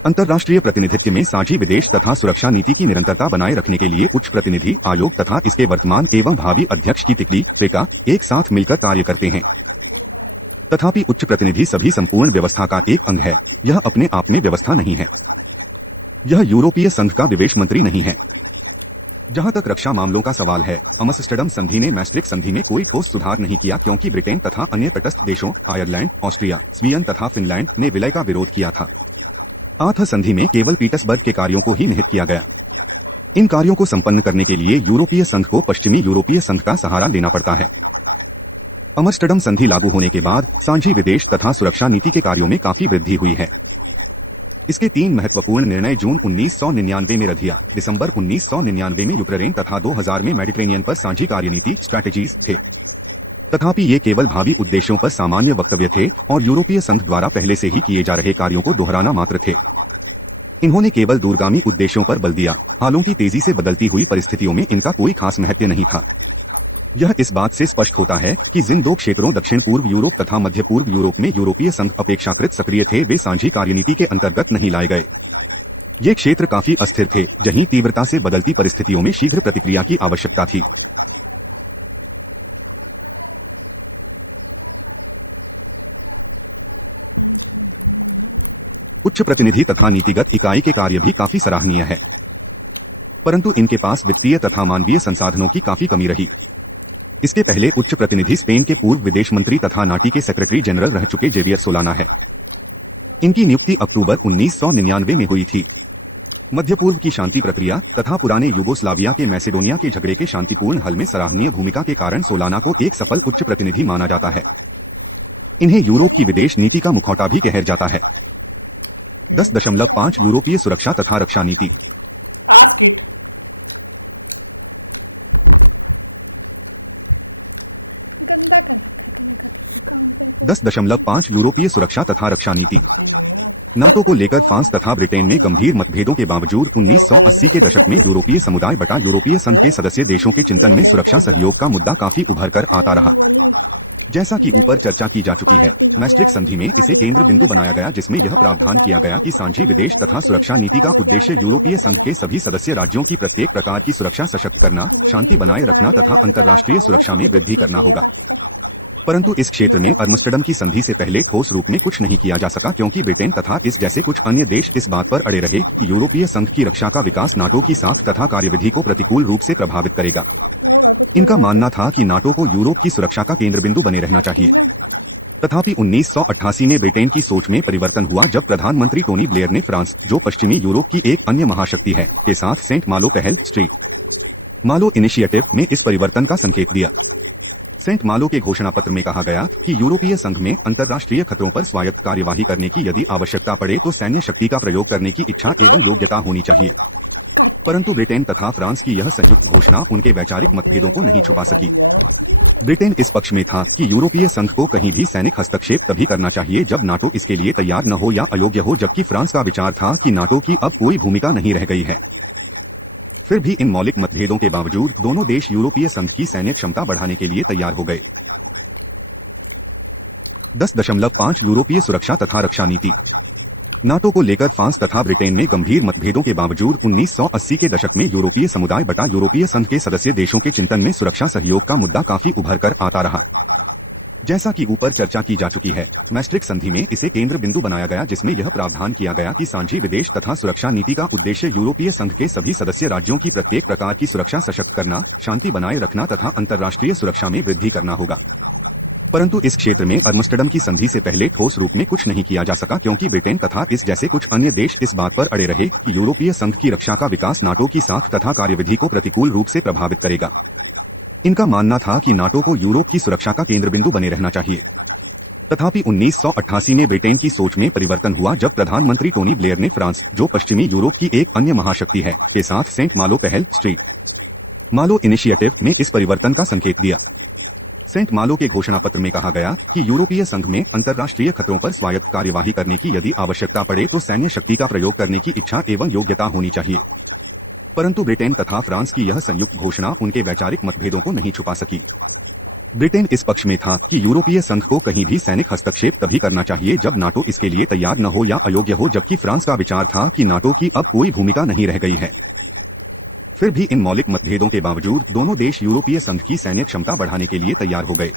अंतर्राष्ट्रीय प्रतिनिधित्व में साझी विदेश तथा सुरक्षा नीति की निरंतरता बनाए रखने के लिए उच्च प्रतिनिधि आयोग तथा इसके वर्तमान एवं भावी अध्यक्ष की तिकड़ी त्रिका एक साथ मिलकर कार्य करते हैं। तथापि उच्च प्रतिनिधि सभी संपूर्ण व्यवस्था का एक अंग है। यह अपने आप में व्यवस्था नहीं है। यह यूरोपीय संघ का विदेश मंत्री नहीं है। जहां तक रक्षा मामलों का सवाल है, अमस्टरडम संधि ने मैस्ट्रिक्ट संधि में कोई ठोस सुधार नहीं किया, क्योंकि ब्रिटेन तथा अन्य तटस्थ देशों आयरलैंड, ऑस्ट्रिया, स्वीडन तथा फिनलैंड ने विलय का विरोध किया था। आठ संधि में केवल पीटर्सबर्ग के कार्यों को ही निहित किया गया। इन कार्यों को संपन्न करने के लिए यूरोपीय संघ को पश्चिमी यूरोपीय संघ का सहारा लेना पड़ता है। अमस्टरडम संधि लागू होने के बाद साझी विदेश तथा सुरक्षा नीति के कार्यों में काफी वृद्धि हुई है। इसके तीन महत्वपूर्ण निर्णय जून 1999 में रधिया, दिसंबर 1999 में यूक्रेन तथा 2000 में मेडिटेरेनियन पर साझी कार्यनीति स्ट्रैटेजीज थे। तथापि ये केवल भावी उद्देश्यों पर सामान्य वक्तव्य थे और यूरोपीय संघ द्वारा पहले से ही किए जा रहे कार्यों को दोहराना मात्र थे। इन्होंने केवल दूरगामी उद्देश्यों पर बल दिया, हालांकि तेजी से बदलती हुई परिस्थितियों में इनका कोई खास महत्व नहीं था। यह इस बात से स्पष्ट होता है कि जिन दो क्षेत्रों दक्षिण पूर्व यूरोप तथा मध्य पूर्व यूरोप में यूरोपीय संघ अपेक्षाकृत सक्रिय थे, वे साझी कार्यनीति के अंतर्गत नहीं लाए गए। ये क्षेत्र काफी अस्थिर थे, जहीं तीव्रता से बदलती परिस्थितियों में शीघ्र प्रतिक्रिया की आवश्यकता थी। उच्च प्रतिनिधि तथा नीतिगत इकाई के कार्य भी काफी सराहनीय है, परंतु इनके पास वित्तीय तथा मानवीय संसाधनों की काफी कमी रही। इसके पहले उच्च प्रतिनिधि स्पेन के पूर्व विदेश मंत्री तथा नाटी के सेक्रेटरी जनरल रह चुके जेवियर सोलाना है। इनकी नियुक्ति अक्टूबर 1999 में हुई थी। मध्य पूर्व की शांति प्रक्रिया तथा पुराने यूगोस्लाविया के मैसेडोनिया के झगड़े के शांतिपूर्ण हल में सराहनीय भूमिका के कारण सोलाना को एक सफल उच्च प्रतिनिधि माना जाता है। इन्हें यूरोप की विदेश नीति का मुखौटा भी कहा जाता है। 10.5 यूरोपीय सुरक्षा तथा रक्षा नीति। यूरोपीय सुरक्षा तथा रक्षा नीति। नाटो को लेकर फ्रांस तथा ब्रिटेन में गंभीर मतभेदों के बावजूद 1980 के दशक में यूरोपीय समुदाय बटा यूरोपीय संघ के सदस्य देशों के चिंतन में सुरक्षा सहयोग का मुद्दा काफी उभर कर आता रहा। जैसा कि ऊपर चर्चा की जा चुकी है, मैस्ट्रिक्ट संधि में इसे केंद्र बिंदु बनाया गया, जिसमें यह प्रावधान किया गया कि साझी विदेश तथा सुरक्षा नीति का उद्देश्य यूरोपीय संघ के सभी सदस्य राज्यों की प्रत्येक प्रकार की सुरक्षा सशक्त करना, शांति बनाए रखना तथा अंतर्राष्ट्रीय सुरक्षा में वृद्धि करना होगा। परंतु इस क्षेत्र में अमस्टरडम की संधि से पहले ठोस रूप में कुछ नहीं किया जा सका, क्योंकि ब्रिटेन तथा इस जैसे कुछ अन्य देश इस बात पर अड़े रहे कि यूरोपीय संघ की रक्षा का विकास नाटो की साख तथा कार्यविधि को प्रतिकूल रूप से प्रभावित करेगा। इनका मानना था कि नाटो को यूरोप की सुरक्षा का केंद्र बिंदु बने रहना चाहिए। तथापि 1988 में ब्रिटेन की सोच में परिवर्तन हुआ, जब प्रधानमंत्री टोनी ब्लेयर ने फ्रांस, जो पश्चिमी यूरोप की एक अन्य महाशक्ति है, के साथ सेंट मालो पहल स्ट्रीट मालो इनिशिएटिव में इस परिवर्तन का संकेत दिया। सेंट मालो के घोषणा पत्र में कहा गया कि यूरोपीय संघ में अंतर्राष्ट्रीय खतरों पर स्वायत्त कार्यवाही करने की यदि आवश्यकता पड़े तो सैन्य शक्ति का प्रयोग करने की इच्छा एवं योग्यता होनी चाहिए। परंतु ब्रिटेन तथा फ्रांस की यह संयुक्त घोषणा उनके वैचारिक मतभेदों को नहीं छुपा सकी। ब्रिटेन इस पक्ष में था कि यूरोपीय संघ को कहीं भी सैनिक हस्तक्षेप तभी करना चाहिए जब नाटो इसके लिए तैयार न हो या अयोग्य हो, जबकि फ्रांस का विचार था कि नाटो की अब कोई भूमिका नहीं रह गई है। फिर भी इन मौलिक मतभेदों के बावजूद दोनों देश यूरोपीय संघ की सैन्य क्षमता बढ़ाने के लिए तैयार हो गए। 10.5 यूरोपीय सुरक्षा तथा रक्षा नीति। नाटो को लेकर फ्रांस तथा ब्रिटेन में गंभीर मतभेदों के बावजूद 1980 के दशक में यूरोपीय समुदाय बटा यूरोपीय संघ के सदस्य देशों के चिंतन में सुरक्षा सहयोग का मुद्दा काफी उभर कर आता रहा। जैसा कि ऊपर चर्चा की जा चुकी है, मैस्ट्रिक्ट संधि में इसे केंद्र बिंदु बनाया गया, जिसमें यह प्रावधान किया गया कि साझी विदेश तथा सुरक्षा नीति का उद्देश्य यूरोपीय संघ के सभी सदस्य राज्यों की प्रत्येक प्रकार की सुरक्षा सशक्त करना, शांति बनाए रखना तथा अंतर्राष्ट्रीय सुरक्षा में वृद्धि करना होगा। परंतु इस क्षेत्र में आर्मस्टरडम की संधि से पहले ठोस रूप में कुछ नहीं किया जा सका, क्योंकि ब्रिटेन तथा इस जैसे कुछ अन्य देश इस बात पर अड़े रहे कि यूरोपीय संघ की रक्षा का विकास नाटो की साख तथा कार्यविधि को प्रतिकूल रूप से प्रभावित करेगा। इनका मानना था कि नाटो को यूरोप की सुरक्षा का केंद्र बिंदु बने रहना चाहिए। तथापि 1988 में ब्रिटेन की सोच में परिवर्तन हुआ, जब प्रधानमंत्री टोनी ब्लेयर ने फ्रांस, जो पश्चिमी यूरोप की एक अन्य महाशक्ति है, के साथ सेंट मालो पहल स्ट्रीट मालो इनिशिएटिव में इस परिवर्तन का संकेत दिया। सेंट मालो के घोषणा पत्र में कहा गया कि यूरोपीय संघ में अंतर्राष्ट्रीय खतरों पर स्वायत्त कार्यवाही करने की यदि आवश्यकता पड़े तो सैन्य शक्ति का प्रयोग करने की इच्छा एवं योग्यता होनी चाहिए। परंतु ब्रिटेन तथा फ्रांस की यह संयुक्त घोषणा उनके वैचारिक मतभेदों को नहीं छुपा सकी। ब्रिटेन इस पक्ष में था कि यूरोपीय संघ को कहीं भी सैनिक हस्तक्षेप तभी करना चाहिए जब नाटो इसके लिए तैयार न हो या अयोग्य हो, जबकि फ्रांस का विचार था कि नाटो की अब कोई भूमिका नहीं रह गई है। फिर भी इन मौलिक मतभेदों के बावजूद दोनों देश यूरोपीय संघ की सैन्य क्षमता बढ़ाने के लिए तैयार हो गए।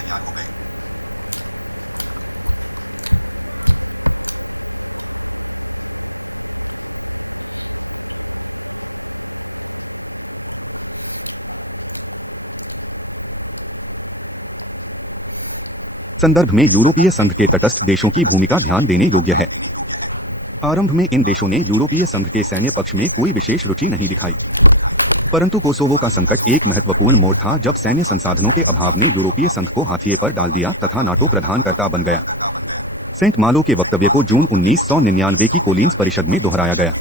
संदर्भ में यूरोपीय संघ के तटस्थ देशों की भूमिका ध्यान देने योग्य है। आरंभ में इन देशों ने यूरोपीय संघ के सैन्य पक्ष में कोई विशेष रुचि नहीं दिखाई, परंतु कोसोवो का संकट एक महत्वपूर्ण मोड़ था जब सैन्य संसाधनों के अभाव ने यूरोपीय संघ को हाथिए पर डाल दिया तथा नाटो प्रधानकर्ता बन गया। सेंट मालो के वक्तव्य को जून 1999 की कोलिन्स परिषद में दोहराया गया।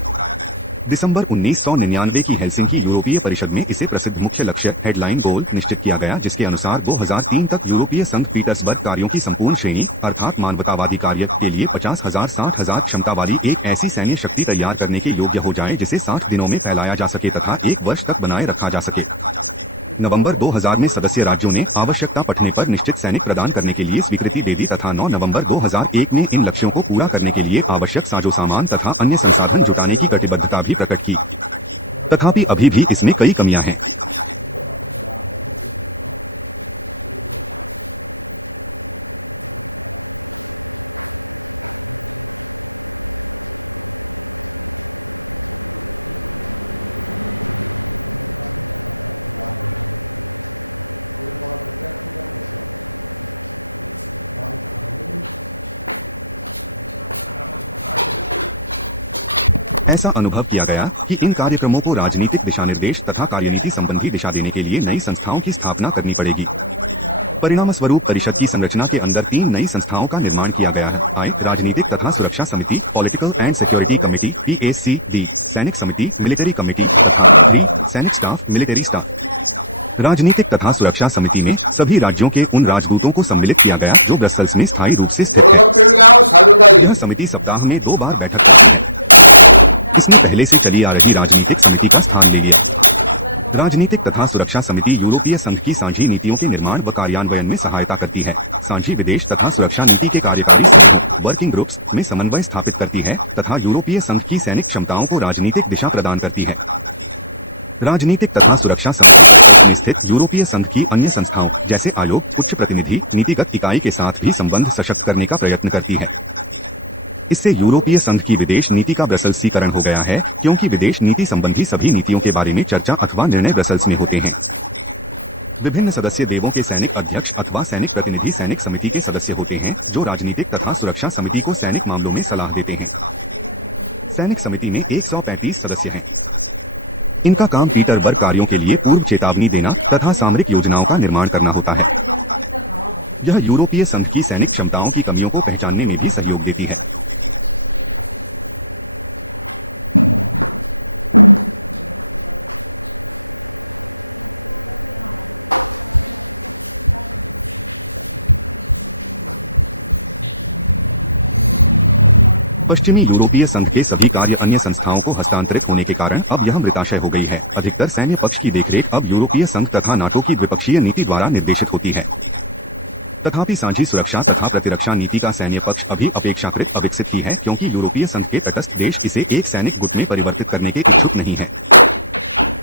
दिसंबर 1999 की हेलसिंकी यूरोपीय परिषद में इसे प्रसिद्ध मुख्य लक्ष्य हेडलाइन गोल निश्चित किया गया, जिसके अनुसार 2003 तक यूरोपीय संघ पीटर्सबर्ग कार्यों की संपूर्ण श्रेणी अर्थात मानवतावादी कार्य के लिए 50,000-60,000 क्षमता वाली एक ऐसी सैन्य शक्ति तैयार करने के योग्य हो जाए जिसे 60 दिनों में फैलाया जा सके तथा 1 वर्ष तक बनाए रखा जा सके। नवंबर 2000 में सदस्य राज्यों ने आवश्यकता पड़ने पर निश्चित सैनिक प्रदान करने के लिए स्वीकृति दे दी तथा 9 नवंबर 2001 में इन लक्ष्यों को पूरा करने के लिए आवश्यक साजोसामान तथा अन्य संसाधन जुटाने की कटिबद्धता भी प्रकट की। तथापि अभी भी इसमें कई कमियां हैं। ऐसा अनुभव किया गया कि इन कार्यक्रमों को राजनीतिक दिशानिर्देश तथा कार्यनीति संबंधी दिशा देने के लिए नई संस्थाओं की स्थापना करनी पड़ेगी। परिणामस्वरूप परिषद की संरचना के अंदर 3 नई संस्थाओं का निर्माण किया गया है। आई राजनीतिक तथा सुरक्षा समिति, political and security committee PACD, सैनिक समिति, मिलिट्री कमिटी तथा 3 सैनिक स्टाफ, मिलिट्री स्टाफ। राजनीतिक तथा सुरक्षा समिति में सभी राज्यों के उन राजदूतों को सम्मिलित किया गया जो ब्रसेल्स में स्थायी रूप से स्थित है। यह समिति सप्ताह में 2 बार बैठक करती है। इसने पहले से चली आ रही राजनीतिक समिति का स्थान ले लिया। राजनीतिक तथा सुरक्षा समिति यूरोपीय संघ की साझी नीतियों के निर्माण व कार्यान्वयन में सहायता करती है, साझी विदेश तथा सुरक्षा नीति के कार्यकारी समूहों वर्किंग ग्रुप्स में समन्वय स्थापित करती है तथा यूरोपीय संघ की सैनिक क्षमताओं को राजनीतिक दिशा प्रदान करती है। राजनीतिक तथा सुरक्षा समिति ब्रसेल्स में स्थित यूरोपीय संघ की अन्य संस्थाओं जैसे आयोग, उच्च प्रतिनिधि, नीतिगत इकाई के साथ भी संबंध सशक्त करने का प्रयत्न करती है। इससे यूरोपीय संघ की विदेश नीति का ब्रसेल्सीकरण हो गया है, क्योंकि विदेश नीति संबंधी सभी नीतियों के बारे में चर्चा अथवा निर्णय ब्रसेल्स में होते हैं। विभिन्न सदस्य देवों के सैनिक अध्यक्ष अथवा सैनिक प्रतिनिधि सैनिक समिति के सदस्य होते हैं, जो राजनीतिक तथा सुरक्षा समिति को सैनिक मामलों में सलाह देते हैं। सैनिक समिति में 135 सदस्य हैं। इनका काम पीटरबर्ग कार्यों के लिए पूर्व चेतावनी देना तथा सामरिक योजनाओं का निर्माण करना होता है। यह यूरोपीय संघ की सैनिक क्षमताओं की कमियों को पहचानने में भी सहयोग देती है। पश्चिमी यूरोपीय संघ के सभी कार्य अन्य संस्थाओं को हस्तांतरित होने के कारण अब यह मृताशय हो गई है। अधिकतर सैन्य पक्ष की देखरेख अब यूरोपीय संघ तथा नाटो की द्विपक्षीय नीति द्वारा निर्देशित होती है। तथापि साझी सुरक्षा तथा प्रतिरक्षा नीति का सैन्य पक्ष अभी अपेक्षाकृत अविकसित ही है, क्योंकि यूरोपीय संघ के तटस्थ देश इसे एक सैनिक गुट में परिवर्तित करने के इच्छुक नहीं है।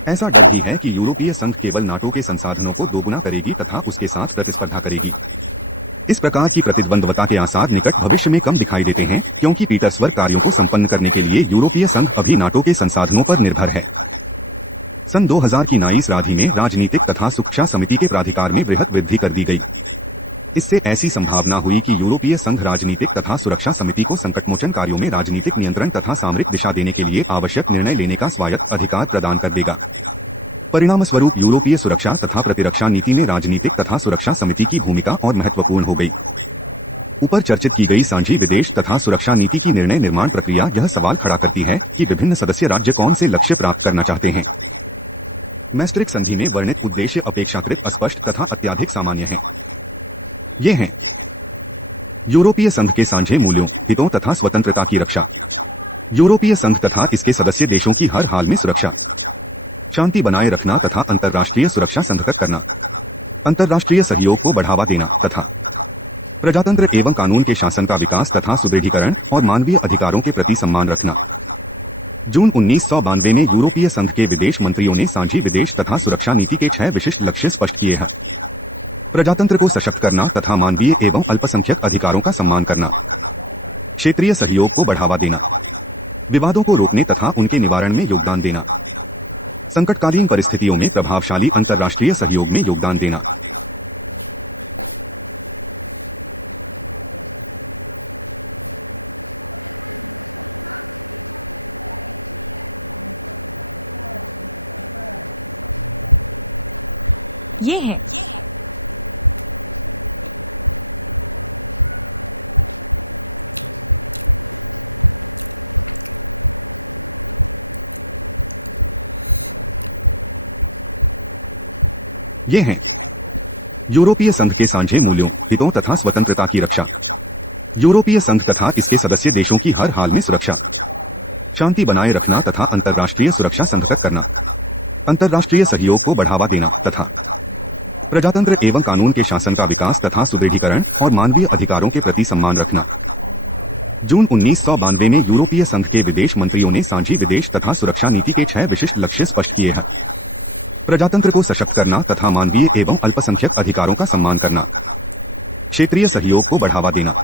ऐसा डर भी है कि यूरोपीय संघ केवल नाटो के संसाधनों को दोगुना करेगी तथा उसके साथ प्रतिस्पर्धा करेगी। इस प्रकार की प्रतिद्वंद्वता के आसार निकट भविष्य में कम दिखाई देते हैं, क्योंकि पीटर्सबर्ग कार्यों को संपन्न करने के लिए यूरोपीय संघ अभी नाटो के संसाधनों पर निर्भर है। सन 2000 की नाइस राधि में राजनीतिक तथा सुरक्षा समिति के प्राधिकार में वृहत वृद्धि कर दी गई। इससे ऐसी संभावना हुई कि यूरोपीय संघ राजनीतिक तथा सुरक्षा समिति को संकटमोचन कार्यों में राजनीतिक नियंत्रण तथा सामरिक दिशा देने के लिए आवश्यक निर्णय लेने का स्वायत्त अधिकार प्रदान कर देगा। परिणामस्वरूप यूरोपीय सुरक्षा तथा प्रतिरक्षा नीति में राजनीतिक तथा सुरक्षा समिति की भूमिका और महत्वपूर्ण हो गई। ऊपर चर्चित की गई सांझी विदेश तथा सुरक्षा नीति की निर्णय निर्माण प्रक्रिया यह सवाल खड़ा करती है कि विभिन्न सदस्य राज्य कौन से लक्ष्य प्राप्त करना चाहते हैं। मैस्ट्रिक्ट संधि में वर्णित उद्देश्य अपेक्षाकृत अस्पष्ट तथा अत्यधिक सामान्य हैं। ये हैं यूरोपीय संघ के साझे मूल्यों, हितों तथा स्वतंत्रता की रक्षा, यूरोपीय संघ तथा इसके सदस्य देशों की हर हाल में सुरक्षा, शांति बनाए रखना तथा अंतर्राष्ट्रीय सुरक्षा संघटित करना, अंतर्राष्ट्रीय सहयोग को बढ़ावा देना तथा प्रजातंत्र एवं कानून के शासन का विकास तथा सुदृढ़ीकरण और मानवीय अधिकारों के प्रति सम्मान रखना। जून 1992 में यूरोपीय संघ के विदेश मंत्रियों ने सांझी विदेश तथा सुरक्षा नीति के 6 विशिष्ट लक्ष्य स्पष्ट किए हैं। प्रजातंत्र को सशक्त करना तथा मानवीय एवं अल्पसंख्यक अधिकारों का सम्मान करना, क्षेत्रीय सहयोग को बढ़ावा देना, विवादों को रोकने तथा उनके निवारण में योगदान देना, संकटकालीन परिस्थितियों में प्रभावशाली अंतर्राष्ट्रीय सहयोग में योगदान देना। ये है ये हैं यूरोपीय संघ के साझे मूल्यों, हितों तथा स्वतंत्रता की रक्षा, यूरोपीय संघ तथा इसके सदस्य देशों की हर हाल में सुरक्षा, शांति बनाए रखना तथा अंतर्राष्ट्रीय सुरक्षा संघटित करना, अंतर्राष्ट्रीय सहयोग को बढ़ावा देना तथा प्रजातंत्र एवं कानून के शासन का विकास तथा सुदृढ़ीकरण और मानवीय अधिकारों के प्रति सम्मान रखना। जून 1992 में यूरोपीय संघ के विदेश मंत्रियों ने सांझी विदेश तथा सुरक्षा नीति के 6 विशिष्ट लक्ष्य स्पष्ट किए हैं। प्रजातंत्र को सशक्त करना तथा मानवीय एवं अल्पसंख्यक अधिकारों का सम्मान करना, क्षेत्रीय सहयोग को बढ़ावा देना,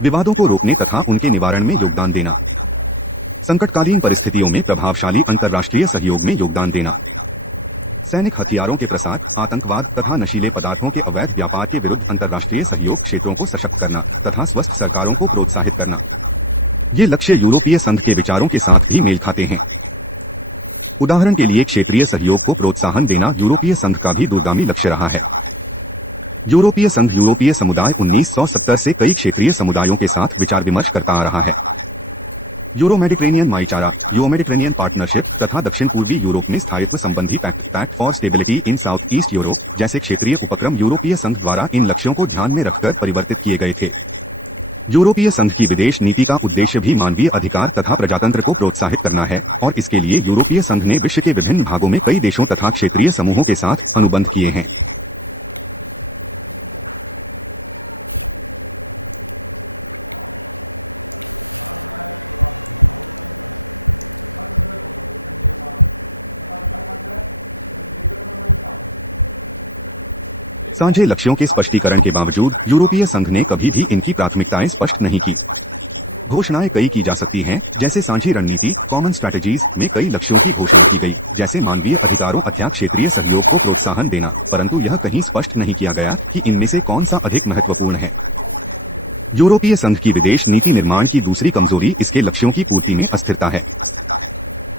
विवादों को रोकने तथा उनके निवारण में योगदान देना, संकटकालीन परिस्थितियों में प्रभावशाली अंतर्राष्ट्रीय सहयोग में योगदान देना, सैनिक हथियारों के प्रसार, आतंकवाद तथा नशीले पदार्थों के अवैध व्यापार के विरुद्ध अंतर्राष्ट्रीय सहयोग क्षेत्रों को सशक्त करना तथा स्वस्थ सरकारों को प्रोत्साहित करना। ये लक्ष्य यूरोपीय संघ के विचारों के साथ भी मेल खाते हैं। उदाहरण के लिए क्षेत्रीय सहयोग को प्रोत्साहन देना यूरोपीय संघ का भी दूरगामी लक्ष्य रहा है। यूरोपीय संघ यूरोपीय समुदाय 1970 से कई क्षेत्रीय समुदायों के साथ विचार विमर्श करता आ रहा है। यूरो मेडिटेरेनियन भाईचारा, यूरो मेडिटेरेनियन पार्टनरशिप तथा दक्षिण पूर्वी यूरोप में स्थायित्व संबंधी pact for stability in south east Europe जैसे क्षेत्रीय उपक्रम यूरोपीय संघ द्वारा इन लक्ष्यों को ध्यान में रखकर परिवर्तित किए गए थे। यूरोपीय संघ की विदेश नीति का उद्देश्य भी मानवीय अधिकार तथा प्रजातंत्र को प्रोत्साहित करना है और इसके लिए यूरोपीय संघ ने विश्व के विभिन्न भागों में कई देशों तथा क्षेत्रीय समूहों के साथ अनुबंध किए हैं। साझे लक्ष्यों के स्पष्टीकरण के बावजूद यूरोपीय संघ ने कभी भी इनकी प्राथमिकताएं स्पष्ट नहीं की। घोषणाएं कई की जा सकती हैं, जैसे साझी रणनीति कॉमन स्ट्रैटेजीज में कई लक्ष्यों की घोषणा की गई, जैसे मानवीय अधिकारों अथवा क्षेत्रीय सहयोग को प्रोत्साहन देना, परंतु यह कहीं स्पष्ट नहीं किया गया कि इनमें से कौन सा अधिक महत्वपूर्ण है। यूरोपीय संघ की विदेश नीति निर्माण की दूसरी कमजोरी इसके लक्ष्यों की पूर्ति में अस्थिरता है।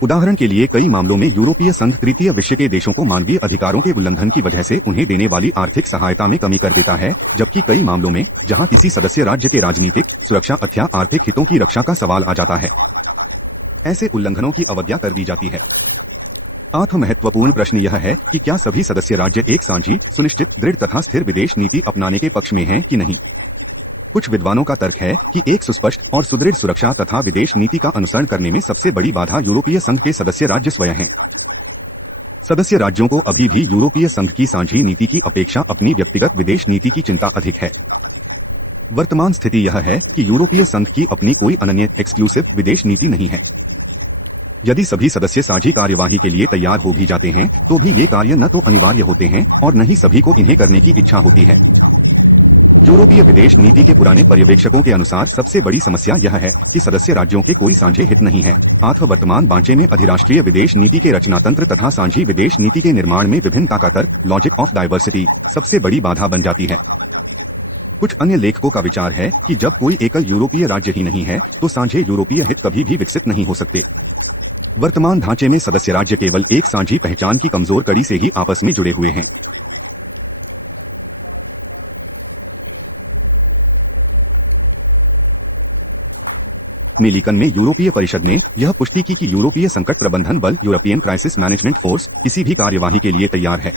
उदाहरण के लिए कई मामलों में यूरोपीय संघ तृतीय विश्व के देशों को मानवीय अधिकारों के उल्लंघन की वजह से उन्हें देने वाली आर्थिक सहायता में कमी कर देता है, जबकि कई मामलों में जहां किसी सदस्य राज्य के राजनीतिक, सुरक्षा अथवा आर्थिक हितों की रक्षा का सवाल आ जाता है, ऐसे उल्लंघनों की अवज्ञा कर दी जाती है। महत्वपूर्ण प्रश्न यह है कि क्या सभी सदस्य राज्य एक साझी, सुनिश्चित, दृढ़ तथा स्थिर विदेश नीति अपनाने के पक्ष में हैं कि नहीं। कुछ विद्वानों का तर्क है कि एक सुस्पष्ट और सुदृढ़ सुरक्षा तथा विदेश नीति का अनुसरण करने में सबसे बड़ी बाधा यूरोपीय संघ के सदस्य राज्य स्वयं हैं। सदस्य राज्यों को अभी भी यूरोपीय संघ की साझी नीति की अपेक्षा अपनी व्यक्तिगत विदेश नीति की चिंता अधिक है। वर्तमान स्थिति यह है कि यूरोपीय संघ की अपनी कोई अनन्य एक्सक्लूसिव विदेश नीति नहीं है। यदि सभी सदस्य साझी कार्यवाही के लिए तैयार हो भी जाते हैं, तो भी ये कार्य न तो अनिवार्य होते हैं और न ही सभी को इन्हें करने की इच्छा होती है। यूरोपीय विदेश नीति के पुराने पर्यवेक्षकों के अनुसार सबसे बड़ी समस्या यह है कि सदस्य राज्यों के कोई साझे हित नहीं है। वर्तमान बांचे में अधिराष्ट्रीय विदेश नीति के रचनातंत्र तथा साझी विदेश नीति के निर्माण में विभिन्नता का तर्क, लॉजिक ऑफ डाइवर्सिटी, सबसे बड़ी बाधा बन जाती है। कुछ अन्य लेखकों का विचार है कि जब कोई एकल यूरोपीय राज्य ही नहीं है तो साझे यूरोपीय हित कभी भी विकसित नहीं हो सकते। वर्तमान ढांचे में सदस्य राज्य केवल एक साझी पहचान की कमजोर कड़ी से ही आपस में जुड़े हुए हैं। मेलिकन में यूरोपीय परिषद ने यह पुष्टि की कि यूरोपीय संकट प्रबंधन बल यूरोपियन क्राइसिस मैनेजमेंट फोर्स किसी भी कार्यवाही के लिए तैयार है।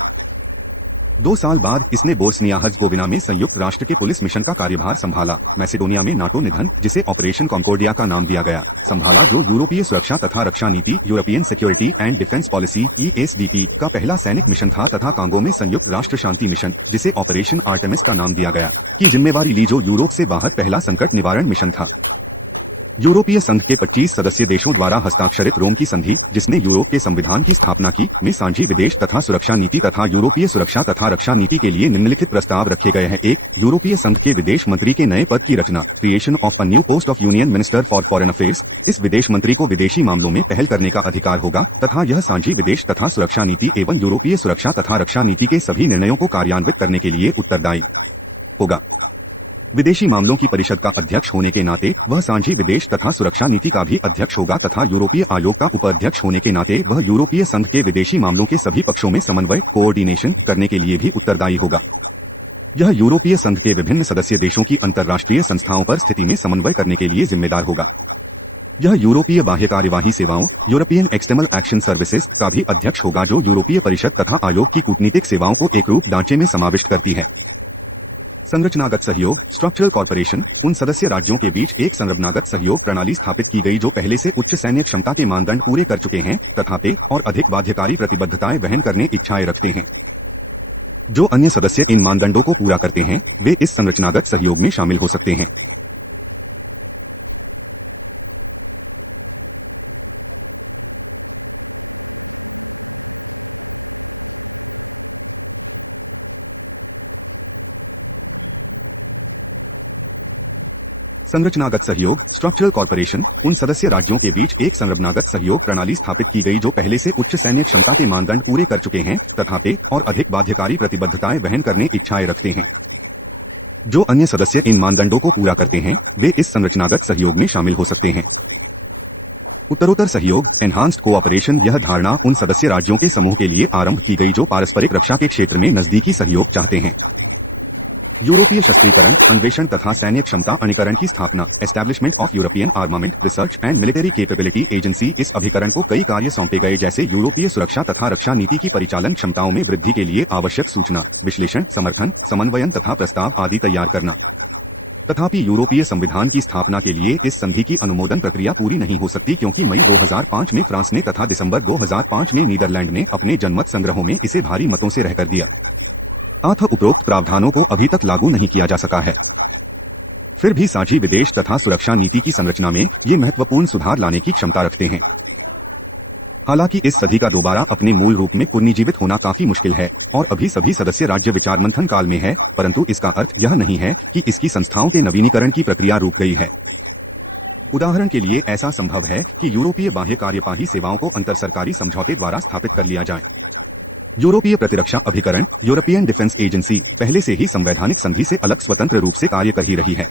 2 साल बाद इसने बोस्निया हर्ज़गोविना में संयुक्त राष्ट्र के पुलिस मिशन का कार्यभार संभाला। मैसेडोनिया में नाटो निधन, जिसे ऑपरेशन कॉन्कोर्डिया का नाम दिया गया, संभाला, जो यूरोपीय सुरक्षा तथा रक्षा नीति European security and defence policy (ESDP) का पहला सैनिक मिशन था, तथा कांगो में संयुक्त राष्ट्र शांति मिशन, जिसे ऑपरेशन आर्टेमिस का नाम दिया गया, की जिम्मेवारी ली, जो यूरोप से बाहर पहला संकट निवारण मिशन था। यूरोपीय संघ के 25 सदस्य देशों द्वारा हस्ताक्षरित रोम की संधि, जिसने यूरोप के संविधान की स्थापना की, में साझी विदेश तथा सुरक्षा नीति तथा यूरोपीय सुरक्षा तथा रक्षा नीति के लिए निम्नलिखित प्रस्ताव रखे गए हैं। 1. यूरोपीय संघ के विदेश मंत्री के नए पद की रचना, creation of a new post of union minister for foreign affairs. इस विदेश मंत्री को विदेशी मामलों में पहल करने का अधिकार होगा तथा यह साझी विदेश तथा सुरक्षा नीति एवं यूरोपीय सुरक्षा तथा रक्षा नीति के सभी निर्णयों को कार्यान्वित करने के लिए उत्तरदायी होगा। विदेशी मामलों की परिषद का अध्यक्ष होने के नाते वह साझी विदेश तथा सुरक्षा नीति का भी अध्यक्ष होगा तथा यूरोपीय आयोग का उपाध्यक्ष होने के नाते वह यूरोपीय संघ के विदेशी मामलों के सभी पक्षों में समन्वय कोऑर्डिनेशन करने के लिए भी उत्तरदायी होगा। यह यूरोपीय संघ के विभिन्न सदस्य देशों की अंतर्राष्ट्रीय संस्थाओं पर स्थिति में समन्वय करने के लिए जिम्मेदार होगा। यह यूरोपीय बाह्य कार्यवाही सेवाओं यूरोपियन एक्सटर्नल एक्शन सर्विसेज का भी अध्यक्ष होगा, जो यूरोपीय परिषद तथा आयोग की कूटनीतिक सेवाओं को एकरूप ढांचे में समाविष्ट करती है। संरचनागत सहयोग स्ट्रक्चरल कॉर्पोरेशन, उन सदस्य राज्यों के बीच एक संरचनागत सहयोग प्रणाली स्थापित की गई जो पहले से उच्च सैन्य क्षमता के मानदंड पूरे कर चुके हैं तथा पे और अधिक बाध्यकारी प्रतिबद्धताएं वहन करने इच्छाएं रखते हैं। जो अन्य सदस्य इन मानदंडों को पूरा करते हैं वे इस संरचनागत सहयोग में शामिल हो सकते हैं। संरचनागत सहयोग स्ट्रक्चरल कॉर्पोरेशन, उन सदस्य राज्यों के बीच एक संरचनागत सहयोग प्रणाली स्थापित की गई जो पहले से उच्च सैन्य क्षमता के मानदंड पूरे कर चुके हैं तथा पे और अधिक बाध्यकारी प्रतिबद्धताएं वहन करने इच्छाएं रखते हैं। जो अन्य सदस्य इन मानदंडों को पूरा करते हैं वे इस संरचनागत सहयोग में शामिल हो सकते हैं। उत्तरोत्तर सहयोग एनहांस्ड कोऑपरेशन, यह धारणा उन सदस्य राज्यों के समूह के लिए आरंभ की गई जो पारस्परिक रक्षा के क्षेत्र में नजदीकी सहयोग चाहते हैं। यूरोपीय शस्त्रीकरण, अन्वेषण तथा सैन्य क्षमता अणीकरण की स्थापना, establishment of European armament research and military capability agency. इस अभिकरण को कई कार्य सौंपे गए, जैसे यूरोपीय सुरक्षा तथा रक्षा नीति की परिचालन क्षमताओं में वृद्धि के लिए आवश्यक सूचना, विश्लेषण, समर्थन, समन्वयन तथा प्रस्ताव आदि तैयार करना। तथापि यूरोपीय संविधान की स्थापना के लिए इस संधि की अनुमोदन प्रक्रिया पूरी नहीं हो सकती, क्योंकि मई 2005 में फ्रांस ने तथा दिसंबर 2005 में नीदरलैंड ने अपने जनमत संग्रहों में इसे भारी मतों से रहकर दिया। अतः उपरोक्त प्रावधानों को अभी तक लागू नहीं किया जा सका है। फिर भी साझी विदेश तथा सुरक्षा नीति की संरचना में ये महत्वपूर्ण सुधार लाने की क्षमता रखते हैं। हालांकि इस संधि का दोबारा अपने मूल रूप में पुनर्जीवित होना काफी मुश्किल है और अभी सभी सदस्य राज्य विचार मंथन काल में है, परंतु इसका अर्थ यह नहीं है कि इसकी संस्थाओं के नवीनीकरण की प्रक्रिया रुक गई है। उदाहरण के लिए ऐसा संभव है कि यूरोपीय बाह्य कार्यपाही सेवाओं को अंतरसरकारी समझौते द्वारा स्थापित कर लिया जाए। यूरोपीय प्रतिरक्षा अभिकरण यूरोपियन डिफेंस एजेंसी पहले से ही संवैधानिक संधि से अलग स्वतंत्र रूप से कार्य कर ही रही है।